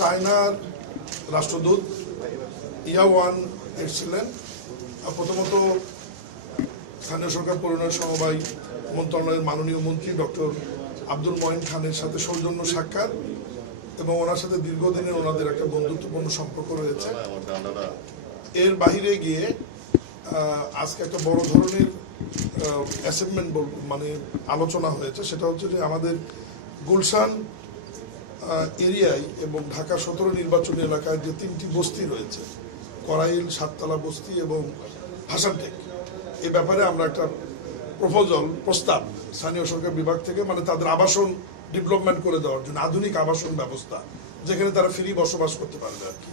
চায়নার রাষ্ট্রদূত ইয়াওয়ান এসেছিলেন। প্রথমত স্থানীয় সরকার পরিণয় সমবায় মন্ত্রণালয়ের মাননীয় মন্ত্রী ডক্টর আব্দুল মঈন খানের সাথে সৌজন্য সাক্ষাৎ এবং ওনার সাথে দীর্ঘদিনের ওনাদের একটা বন্ধুত্বপূর্ণ সম্পর্ক রয়েছে। এর বাহিরে গিয়ে আজকে একটা বড় ধরনের অ্যাসেসমেন্ট মানে আলোচনা হয়েছে। সেটা হচ্ছে যে আমাদের গুলশান এরিয়ায় এবং ঢাকা 17 নির্বাচনী এলাকায় যে 3টি বস্তি রয়েছে, করাইল, সাততলা বস্তি এবং হাসানটেক, এই ব্যাপারে আমরা একটা প্রস্তাব স্থানীয় সরকার বিভাগ থেকে, মানে তাদের আবাসন ডেভেলপমেন্ট করে দেওয়ার জন্য আধুনিক আবাসন ব্যবস্থা, যেখানে তারা ফ্রি বসবাস করতে পারবে আর কি।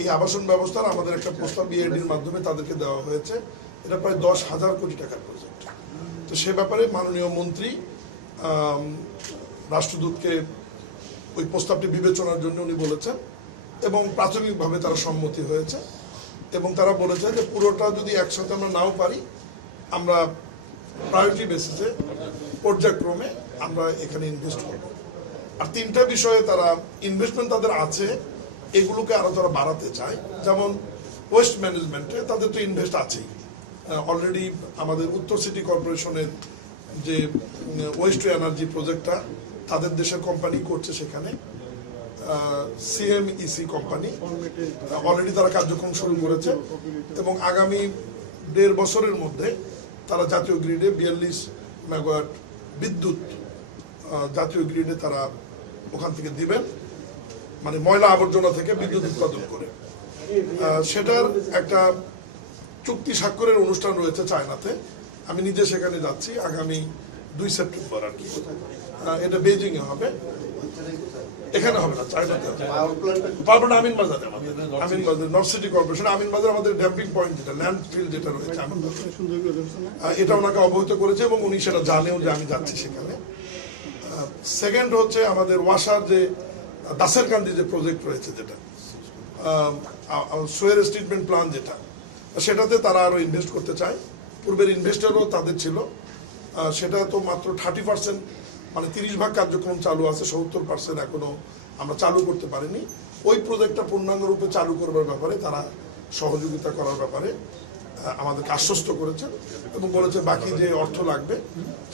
এই আবাসন ব্যবস্থার আমাদের একটা প্রস্তাব বিএডির মাধ্যমে তাদেরকে দেওয়া হয়েছে। এটা প্রায় 10,000 কোটি টাকার প্রজেক্ট। তো সে ব্যাপারে মাননীয় মন্ত্রী রাষ্ট্রদূতকে ওই প্রস্তাবটি বিবেচনার জন্য উনি বলেছেন এবং প্রাথমিকভাবে তারা সম্মতি হয়েছে এবং তারা বলেছে যে পুরোটা যদি একসাথে আমরা নাও পারি, আমরা প্রায়োরিটি বেসিসে পর্যায়ক্রমে আমরা এখানে ইনভেস্ট করব। আর 3টা বিষয়ে তারা ইনভেস্টমেন্ট তাদের আছে, এগুলোকে আরো তারা বাড়াতে চায়। যেমন ওয়েস্ট ম্যানেজমেন্টে তাদের তো ইনভেস্ট আছেই। অলরেডি আমাদের উত্তর সিটি কর্পোরেশনের যে ওয়েস্ট টু এনার্জি প্রজেক্টটা তাদের দেশের কোম্পানি করছে, সেখানে সিএমইসি কোম্পানি অলরেডি তারা কার্যক্রম শুরু করেছে এবং আগামী 1.5 বছরের মধ্যে তারা জাতীয় গ্রিডে 42 মেগাওয়াট বিদ্যুৎ জাতীয় গ্রিডে তারা ওখান থেকে দিবেন, মানে ময়লা আবর্জনা থেকে বিদ্যুৎ উৎপাদন করে। সেটার একটা চুক্তি স্বাক্ষরের অনুষ্ঠান রয়েছে চায়নাতে। আমি নিজে সেখানে যাচ্ছি আগামী 2 সেপ্টেম্বর আর কি। এটা বেজিং এ হবে, এখানে হবে না, চায়নাতে হবে। পারবো না, আমিন বাজারে, আমিন বাজার নর্থ সিটি কর্পোরেশন আমিন বাজার আমাদের ড্যাম্পিং পয়েন্ট যেটা ল্যান্ড ফিল যেটা রয়েছে, এটা ওনাকে অবহিত করেছে এবং উনি সেটা জানেও যে আমি যাচ্ছি সেখানে। সেকেন্ড হচ্ছে আমাদের ওয়াসার যে দাসেরকান্দি যে প্রজেক্ট রয়েছে, যেটা সোয়ের ট্রিটমেন্ট প্ল্যান, যেটা সেটাতে তারা আরো ইনভেস্ট করতে চায়। পূর্বের ইনভেস্টরও তাদের ছিল, সেটা তো মাত্র 30%, মানে 30 ভাগ কার্যক্রম চালু আছে, 70% এখনো আমরা চালু করতে পারিনি। ওই প্রজেক্টটা পূর্ণাঙ্গ রূপে চালু করবার ব্যাপারে তারা সহযোগিতা করার ব্যাপারে আমাদেরকে আশ্বস্ত করেছেন এবং বলেছে বাকি যে অর্থ লাগবে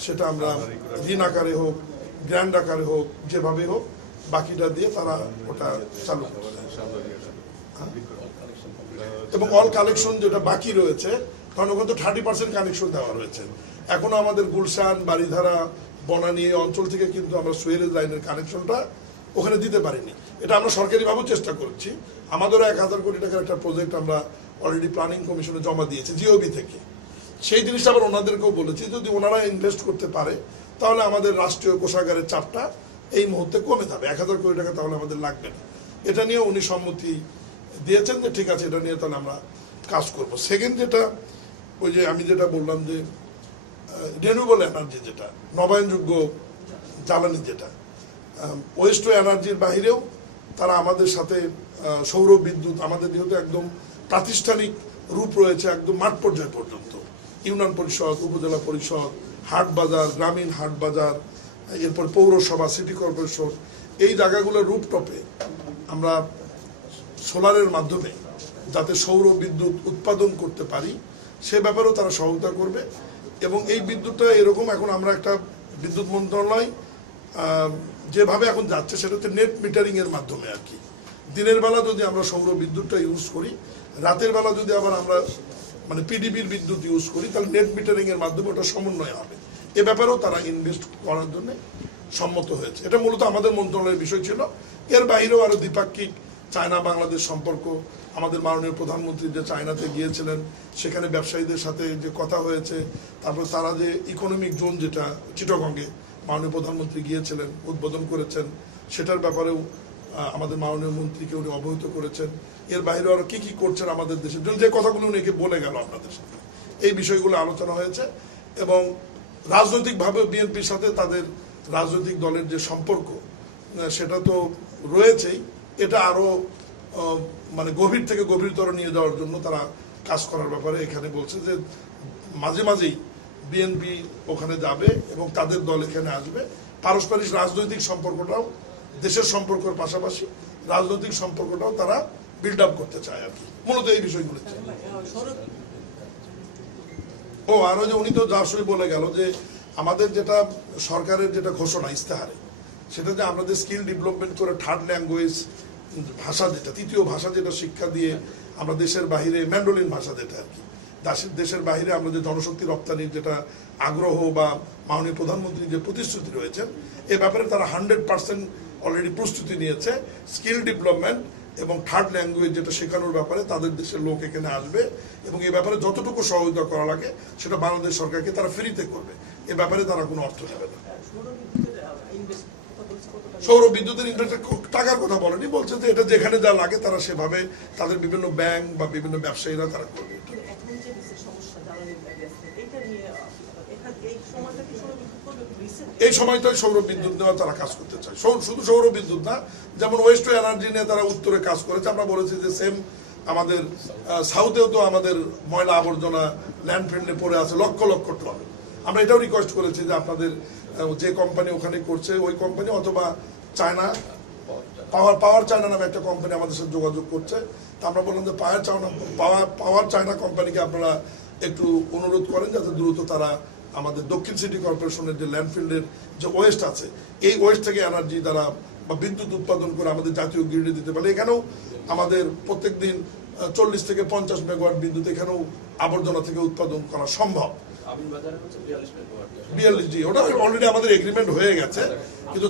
সেটা আমরা ঋণ আকারে হোক, গ্র্যান্ড আকারে হোক, যেভাবে হোক বাকিটা দিয়ে তারা ওটা চালু করবে। এবং অল কালেকশন যেটা বাকি রয়েছে, কারণ ওখানে তো 30% কানেকশন দেওয়া রয়েছে। এখনো আমাদের গুলশান, বাড়িধারা, বনানী অঞ্চল থেকে কিন্তু আমরা সুয়েরেজ লাইনের কানেকশনটা ওখানে দিতে পারিনি। এটা আমরা সরকারিভাবেও চেষ্টা করছি। আমাদেরও 1,000 কোটি টাকার একটা প্রজেক্ট আমরা অলরেডি প্ল্যানিং কমিশনে জমা দিয়েছি জিওবি থেকে। সেই জিনিসটা আবার ওনাদেরকেও বলেছি, যদি ওনারা ইনভেস্ট করতে পারে তাহলে আমাদের রাষ্ট্রীয় কোষাগারের চাপটা এই মুহূর্তে কমে যাবে। 1,000 কোটি টাকা তাহলে আমাদের লাগবে না। এটা নিয়ে উনি সম্মতি দিয়েছেন যে ঠিক আছে, এটা নিয়ে তাহলে আমরা কাজ করব। সেকেন্ড যেটা, ওই যে আমি যেটা বললাম যে রিনিউয়েবল এনার্জি, যেটা নবায়নযোগ্য জ্বালানি, যেটা ওয়েস্ট টু এনার্জির বাহিরেও তারা আমাদের সাথে সৌর বিদ্যুৎ, আমাদের যেহেতু একদম প্রাতিষ্ঠানিক রূপ রয়েছে একদম মাঠ পর্যায় পর্যন্ত, ইউনিয়ন পরিষদ, উপজেলা পরিষদ, হাট বাজার, গ্রামীণ হাট বাজার, এরপর পৌরসভা, সিটি কর্পোরেশন, এই জায়গাগুলোর রুপটপে আমরা সোলারের মাধ্যমে যাতে সৌর বিদ্যুৎ উৎপাদন করতে পারি সে ব্যাপারেও তারা সহায়তা করবে। এবং এই বিদ্যুৎটা এরকম, এখন আমরা একটা বিদ্যুৎ মন্ত্রণালয় যেভাবে এখন যাচ্ছে সেটা হচ্ছে নেট মিটারিং এর মাধ্যমে আর কি। দিনের বেলা যদি আমরা সৌর বিদ্যুৎটা ইউজ করি, রাতের বেলা যদি আবার আমরা মানে পিডিবির বিদ্যুৎ ইউজ করি, তাহলে নেট মিটারিং এর মাধ্যমে ওটা সমন্বয় হবে। এ ব্যাপারেও তারা ইনভেস্ট করার জন্য সম্মত হয়েছে। এটা মূলত আমাদের মন্ত্রণালয়ের বিষয় ছিল। এর বাইরেও আরো দ্বিপাক্ষিক চায়না বাংলাদেশ সম্পর্ক, আমাদের মাননীয় প্রধানমন্ত্রী যে চায়নাতে গিয়েছিলেন, সেখানে ব্যবসায়ীদের সাথে যে কথা হয়েছে, তারপর তারা যে ইকোনমিক জোন যেটা চিটাগংয়ে মাননীয় প্রধানমন্ত্রী গিয়েছিলেন, উদ্বোধন করেছেন, সেটার ব্যাপারেও আমাদের মাননীয় মন্ত্রীকে উনি অবহিত করেছেন। এর বাইরেও আরো কি কি করছেন আমাদের দেশের জন্য, যে কথাগুলো উনি বলে গেল আপনাদের সাথে, এই বিষয়গুলো আলোচনা হয়েছে। এবং রাজনৈতিকভাবে বিএনপির সাথে তাদের রাজনৈতিক দলের যে সম্পর্ক সেটা তো রয়েছেই, এটা আরো মানে গভীর থেকে গভীরতর নিয়ে যাওয়ার জন্য তারা কাজ করার ব্যাপারে এখানে বলছে যে মাঝে মাঝেই বিএনপি ওখানে যাবে এবং তাদের দল এখানে আসবে। পারস্পরিক রাজনৈতিক সম্পর্কটাও দেশের সম্পর্কের পাশাপাশি রাজনৈতিক সম্পর্কটাও তারা বিল্ড আপ করতে চায় আর কি, মূলত এই বিষয়গুলো। ও আর ওই যে উনি তো যার সঙ্গে বলে গেল যে আমাদের যেটা সরকারের যেটা ঘোষণা ইস্তেহারে, সেটা যে আমরা যে স্কিল ডেভেলপমেন্ট করে থার্ড ল্যাঙ্গুয়েজ ভাষা যেটা, তৃতীয় ভাষা যেটা শিক্ষা দিয়ে আমরা দেশের বাহিরে ম্যান্ডোলিন ভাষা যেটা আর কি, দেশের বাহিরে আমরা যে জনশক্তি রপ্তানির যেটা আগ্রহ বা মাননীয় প্রধানমন্ত্রীর যে প্রতিশ্রুতি রয়েছেন, এ ব্যাপারে তারা 100% অলরেডি প্রস্তুতি নিয়েছে। স্কিল ডেভেলপমেন্ট এবং থার্ড ল্যাঙ্গুয়েজ যেটা শেখানোর ব্যাপারে তাদের দেশের লোক এখানে আসবে এবং এই ব্যাপারে যতটুকু সহযোগিতা করা লাগে সেটা বাংলাদেশ সরকারকে তারা ফ্রিতে করবে, এ ব্যাপারে তারা কোনো অর্থ নেবে না। সৌর বিদ্যুতের ইনভেস্টের টাকার কথা বলেনি, বলছে যে এটা যেখানে যা লাগে তারা সেভাবে তাদের বিভিন্ন ব্যাংক বা বিভিন্ন ব্যবসায়ীরা তারা করবে। এই সময়টাই সৌর বিদ্যুৎ নেওয়া তারা কাজ করতে চায়। শুধু সৌর বিদ্যুৎ না, যেমন ওয়েস্ট এনার্জি নিয়ে তারা উত্তরে কাজ করেছে, আমরা বলেছি যে সেম আমাদের সাউথেও তো আমাদের ময়লা আবর্জনা ল্যান্ডফিল্ডে পড়ে আছে লক্ষ লক্ষ টন। আমরা এটাও রিকোয়েস্ট করেছি যে আপনাদের যে কোম্পানি ওখানে করছে ওই কোম্পানি অথবা চায়না পাওয়ার চায়না নামে একটা কোম্পানি আমাদের সাথে যোগাযোগ করছে, তা আমরা বললাম যে পাওয়ার চায়না কোম্পানিকে আপনারা একটু অনুরোধ করেন যাতে দ্রুত তারা আমাদের দক্ষিণ সিটি কর্পোরেশনের যে ল্যান্ডফিল্ডের যে ওয়েস্ট আছে এই ওয়েস্ট থেকে এনার্জি দ্বারা বা বিদ্যুৎ উৎপাদন করে আমাদের জাতীয় গ্রিডে দিতে পারে। এখানেও আমাদের প্রত্যেক দিন 40 থেকে 50 মেগাওয়াট বিদ্যুৎ এখানেও আবর্জনা থেকে উৎপাদন করা সম্ভব। 42 ওটা অলরেডি আমাদের এগ্রিমেন্ট হয়ে গেছে, কিন্তু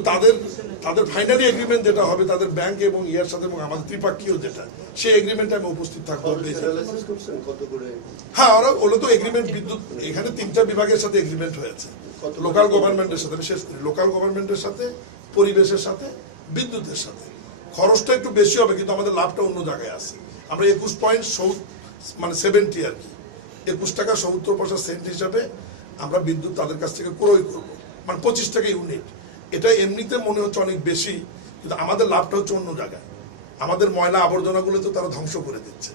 তাদের ফাইনালি এগ্রিমেন্ট যেটা হবে তাদের ব্যাংক এবং ইয়ার সাথে এবং আমাদের ত্রিপাক্ষীয় যেটা সেই এগ্রিমেন্টে আমি উপস্থিত থাকবো। হ্যাঁ, ওরা তো এগ্রিমেন্ট বিদ্যুৎ এখানে 3টা বিভাগের সাথে এগ্রিমেন্ট হয়েছে, লোকাল গভর্নমেন্টের সাথে, বিশেষ করে লোকাল গভর্নমেন্টের সাথে, পরিবেশের সাথে, বিদ্যুতের সাথে। খরচটা একটু বেশি হবে কিন্তু আমাদের লাভটা অন্য জায়গায় আছে। আমরা 21.70 আর কি 21 টাকা 70 পয়সা সেন্ট হিসাবে আমরা বিদ্যুৎ তাদের কাছ থেকে ক্রয় করবো, মানে 25 টাকা ইউনিট। এটা এমনিতে মনে হচ্ছে অনেক বেশি, কিন্তু আমাদের লাভটা হচ্ছে অন্য জায়গায়। আমাদের ময়লা আবর্জনাগুলো তো তারা ধ্বংস করে দিচ্ছে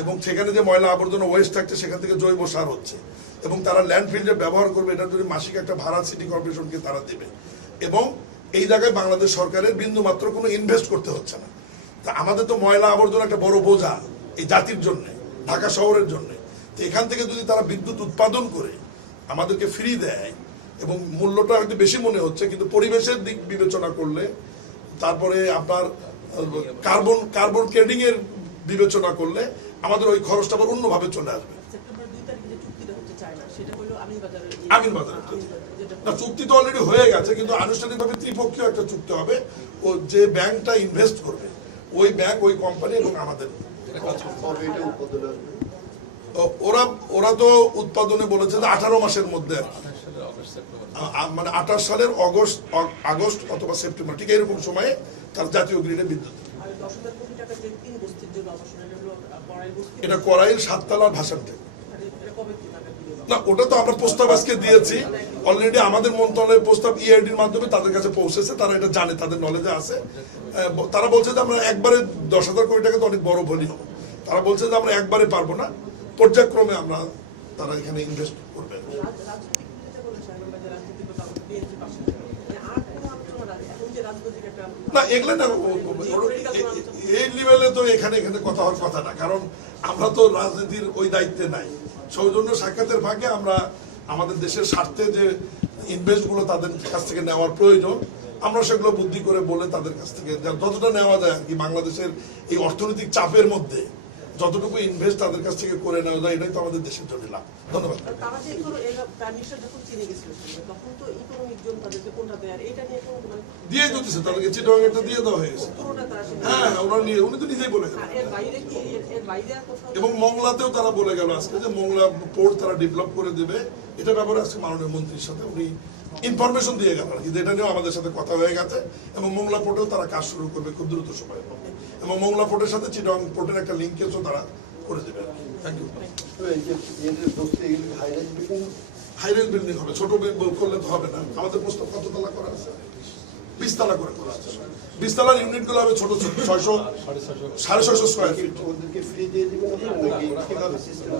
এবং সেখানে যে ময়লা আবর্জনা ওয়েস্ট থাকছে সেখান থেকে জৈব সার হচ্ছে এবং তারা ল্যান্ডফিল্ডে ব্যবহার করবে, এটার জন্য মাসিক একটা ভাড়া সিটি কর্পোরেশনকে তারা দেবে এবং এই জায়গায় বাংলাদেশ সরকারের বিন্দু মাত্র কোনো ইনভেস্ট করতে হচ্ছে না। তা আমাদের তো ময়লা আবর্জনা একটা বড় বোঝা এই জাতির জন্য, ঢাকা শহরের জন্য। তো এখান থেকে যদি তারা বিদ্যুৎ উৎপাদন করে আমাদেরকে ফ্রি দেয় এবং মূল্যটা হয়তো বেশি মনে হচ্ছে, কিন্তু পরিবেশের দিক বিবেচনা করলে, তারপরে আপনার কার্বন ট্রেডিং এর বিবেচনা করলে আমাদের ওই খরচটা আবার অন্যভাবে চলে আসবে। আমিনবাজারে না, চুক্তি তো অলরেডি হয়ে গেছে, কিন্তু আনুষ্ঠানিকভাবে ত্রিপক্ষীয় একটা চুক্তি হবে। ও যে ব্যাংকটা ইনভেস্ট করবে ওই ব্যাংক, ওই কোম্পানি এবং আমাদের। ওরা তো উৎপাদনে বলেছে যে 18 মাসের মধ্যে আর কি, মানে 28 সালের আগস্ট অথবা সেপ্টেম্বর, ঠিক এরকম সময়ে তার জাতীয় গ্রিডে বিদ্যুৎ। এটা করাইল 7 তলার ভাষণ থেকে না, ওটা তো আমরা প্রস্তাব আজকে দিয়েছি অলরেডি। আমাদের মন্ত্রণালয়ের প্রস্তাব ইআইডির মাধ্যমে তাদের কাছে পৌঁছেছে, তারা এটা জানে, তাদের নলেজে আছে। তারা বলছে যে আমরা একবারে 10,000 কোটি টাকা তো অনেক বড় ভলিউম, তারা বলছে যে আমরা একবারে পারবো না, পর্যায়ক্রমে আমরা তারা এখানে ইনভেস্ট করবে। না এগুলো না, এই লেভেলে তো এখানে কথা হওয়ার কথা না, কারণ আমরা তো রাজনীতির ওই দায়িত্বে নাই। সৌজন্য সাক্ষাতের ভাগে আমরা আমাদের দেশের স্বার্থে যে ইনভেস্টগুলো তাদের কাছ থেকে নেওয়ার প্রয়োজন আমরা সেগুলো বুদ্ধি করে বলে তাদের কাছ থেকে যতটা নেওয়া যায় আর কি, বাংলাদেশের এই অর্থনৈতিক চাপের মধ্যে যতটুকু ইনভেস্ট তাদের কাছ থেকে করে নেওয়া যায়, এটাই তো আমাদের দেশের জন্য লাভ। ধন্যবাদ। দিয়ে দিতেছে তাদেরকে, চিটাগাং একটা দিয়ে দেওয়া হয়েছে। হ্যাঁ, ওরা নিয়ে, উনি তো নিজেই বলে গেল। এবং মংলাতেও তারা বলে গেল আজকে যে মংলা পোর্ট তারা ডেভেলপ করে দেবে। এটা ব্যাপারে আজকে মাননীয় মন্ত্রীর সাথে উনি ইনফরমেশন দিয়ে গেল আর কি, এটা নিয়েও আমাদের সাথে কথা হয়ে গেছে এবং মংলা পোর্টেও তারা কাজ শুরু করবে খুব দ্রুত সময়ের মধ্যে এবং মংলা পোর্টের সাথে চিটাগাং পোর্টের একটা লিঙ্কেজও তারা করে দেবে। Thank you. হাইরাইজ বিল্ডিং হবে, ছোট করলে তো হবে না। আমাদের প্রস্তাব কত তলা করা আছে? 20 তলা করে করা আছে। 20 তলার ইউনিটগুলো হবে ছোট ছোট 650 স্কয়ার ফিট। ওদেরকে ফ্রি দিয়ে দিবেন নাকি কিভাবে সিস্টেম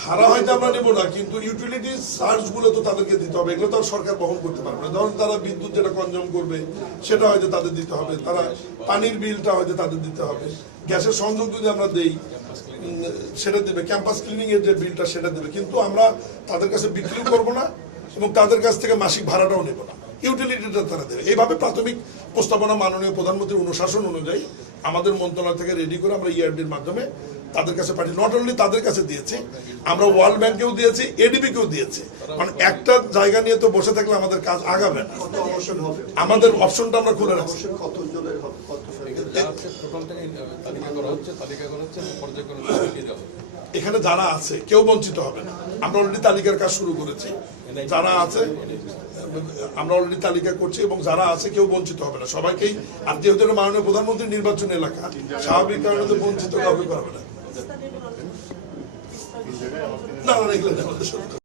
ভাড়া হয়তো আমরা নেবো না, কিন্তু ইউটিলিটি চার্জ গুলো তো তাদেরকে দিতে হবে, এগুলো তো আর সরকার বহন করতে পারবে না। ধরুন তারা বিদ্যুৎ যেটা কনজিউম করবে সেটা হয়তো তাদের দিতে হবে, তারা পানির বিলটা হয়তো তাদের দিতে হবে, গ্যাসের সংযোগ যদি আমরা দেই সেটা দেবে, ক্যাম্পাস ক্লিনিং এর যে বিলটা সেটা দেবে, কিন্তু আমরা তাদের কাছে বিক্রিও করবো না এবং তাদের কাছ থেকে মাসিক ভাড়াটাও নেব না, ইউটিলিটিটা তারা দেবে। এইভাবে প্রাথমিক প্রস্তাবনা মাননীয় প্রধানমন্ত্রীর অনুশাসন অনুযায়ী আমাদের মন্ত্রণালয় থেকে রেডি করে আমরা ইআরডির মাধ্যমে তাদের কাছে পাঠিয়ে, নট অনলি তাদের কাছে দিয়েছি, আমরা ওয়ার্ল্ড ব্যাংকেও দিয়েছি, এডিবিকেও দিয়েছি। কারণ একটা জায়গা নিয়ে তো বসে থাকলে আমাদের কাজ আগাবে না, কত অবশ্যই হবে আমাদের অপশনটা আমরা খুলে রাখছি। অবশ্যই কত জনের হবে কত এখানে যারা আছে কেউ বঞ্চিত হবে না, আমরা অলরেডি তালিকার কাজ শুরু করেছি, যারা আছে আমরা অলরেডি তালিকা করছি এবং যারা আছে কেউ বঞ্চিত হবে না, সবাইকেই। আর যেহেতু এটা মাননীয় প্রধানমন্ত্রীর নির্বাচন এলাকা, স্বাভাবিক কারণে তো বঞ্চিত কাউকে করা হবে না। না না, এগুলো আমাদের সত্য।